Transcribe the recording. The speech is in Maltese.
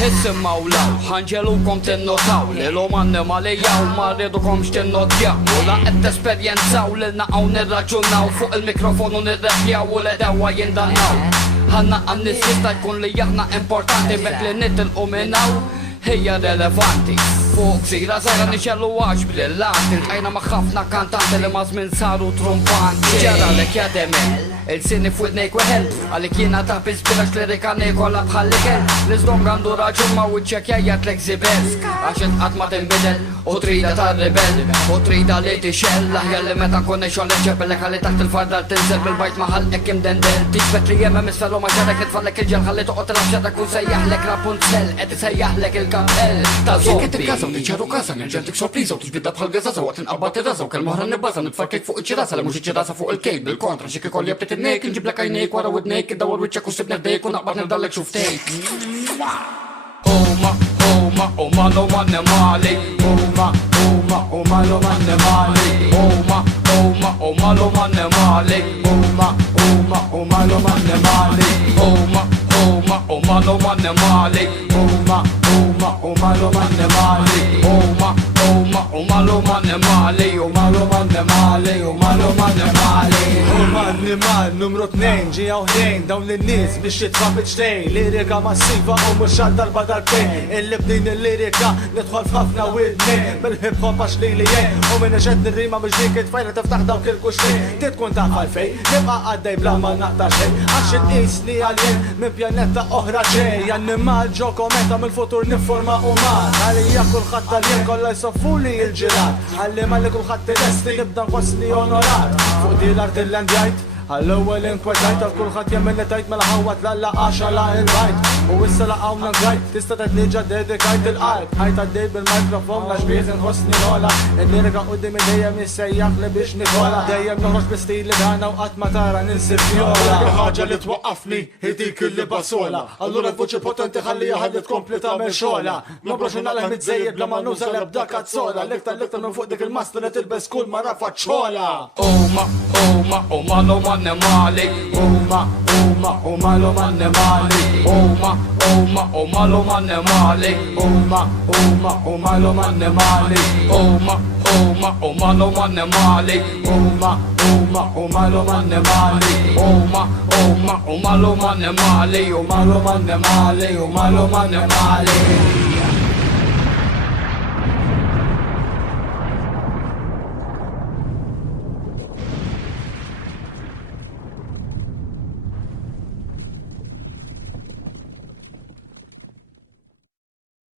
Issimmaw law, ħanġelukom tinnotaw li l-omanni ma li jaw ma rridukomx tinnotjaw. U la qed tesperjenzaw li naqaw nirraġunaw fuq il-mikrofonu nirrepjaw u l-edewa jindannaw. Ħanna għannis jista' jkun li jahna importanti bet li nitilqu minnaw hija relevanti. Fuq sira zaħra nixellu għax brillanti, ntajna maħħafna kantanti li mażmin saru trumpanti. Ġara lek jademel, il-sini fuq nejk weħel, għalik jina ta' bispirax lirika nejkolla bħallikel. L-izdom għandu raġun ma' uċċek jajjat lek zibel, għaxin għatma timbidel u trida ta' rebel, u trida li tixell. Laħja li meta konneċon li ġebellek għalli taħt il-farda tinżel bil-bajt maħal ekkim dendel. Tiġbet li jemma misfellu ma ġadek nitfallek il-ġel għalli toqot il-ħabġadek u sejjaħlek Rapunzel, ed sejjaħlek il-kampel ta' zombi. Tiċaru kasa, nirġantik sorpriza u tiġbidda bħal gazaza waqt inqabbat ir-rasa u kelmoħra nibbaza nitfarkek fuq iċ-ċirasa li mhux iċ-ċirasa fuq il-kejk bil-kontra xi kien kolli jabtet innejk inġiblek għajnejk wara widnejk iddawwar wiċċek u sibna ħdejk u naqbad nifdallek xuftejk. Huma l-omanni mali, huma l-omanni mali, huma l-omanni mali, huma l-omanni mali, huma l-omanni mali, huma l-omanni mali, huma l-omanni mali, huma l-omanni mali, huma l-omanni mali. Omanni mal numru 2 ġija uħdejn dawn l-nis biex jitfa biċtejn. Lirika massiva u mux darba darbtejn. Illi bdin il-lirika nidħol f'ħafna widnejn bil-hip hop għax li jen u minn ġed nirrima biex dik it-tfajla tiftaħ dawk il-kuxtejn. Titkun taf għalfejn nibqa' għaddej bla ma naqta xejn għax inqisni għaljen minn pjanetta oħra ġej. Annimal ġo kometa mill-futur nifforma uman. Għalija kulħadd tal-jien kollha jsoffu li l-ġirat. Għalli malli kulħadd il-esti nibda nħossni onorat. Fuq di l-art il-landjajt għall-ewwel inkwetajt għal kulħadd jemmen li tajt mela ħawat lalla għaxa la il-bajt. U issa laqgħuna ngħid tista' tgħid dedikajt il-qalb. Ħajt għaddej bil-mikrofon għax biex inħossni nola. Il-lirika qudiemi dejjem issejjaħ li biex nikola. Dejjem noħroġ bi-stili dana u qatt ma tara ninsib vjola. Ħaġa li twaqqafni hi dik illi basola. Allura l-vuċi potenti ħallija ħalli tkompli tagħmel xogħla. Nobrox nagħlaq miżejjed bla ma nuża l-ebda kazzola. L-iktar minn fuq dik il-masta li tilbes kull mara faċċola. Huma l-omanni mali, huma l-omanni mali, huma l-omanni mali, huma l-omanni mali, huma l-omanni mali, huma l-omanni mali, huma l-omanni mali, huma l-omanni mali, huma l-omanni mali.